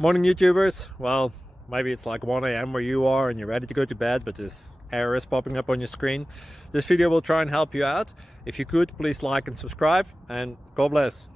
Morning YouTubers. Well, maybe it's like 1 a.m. where you are and you're ready to go to bed, but this error is popping up on your screen. This video will try and help you out. If you could, please like and subscribe, and God bless.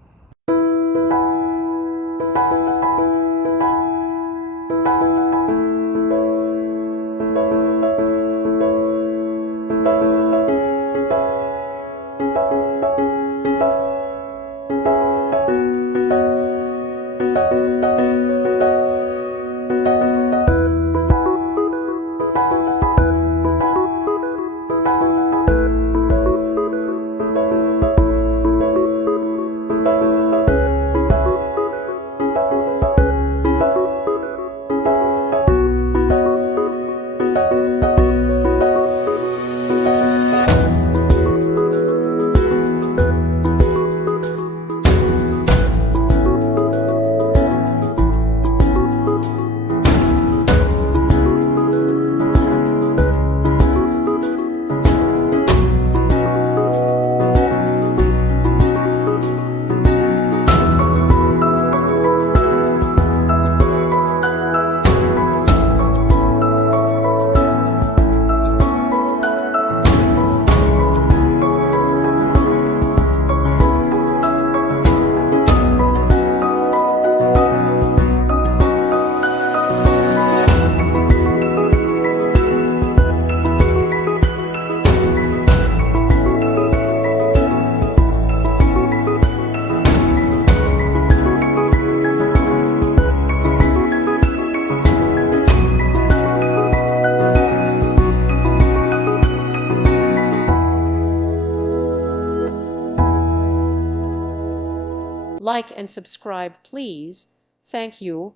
Like and subscribe, please. Thank you.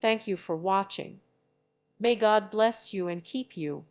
Thank you for watching. May God bless you and keep you.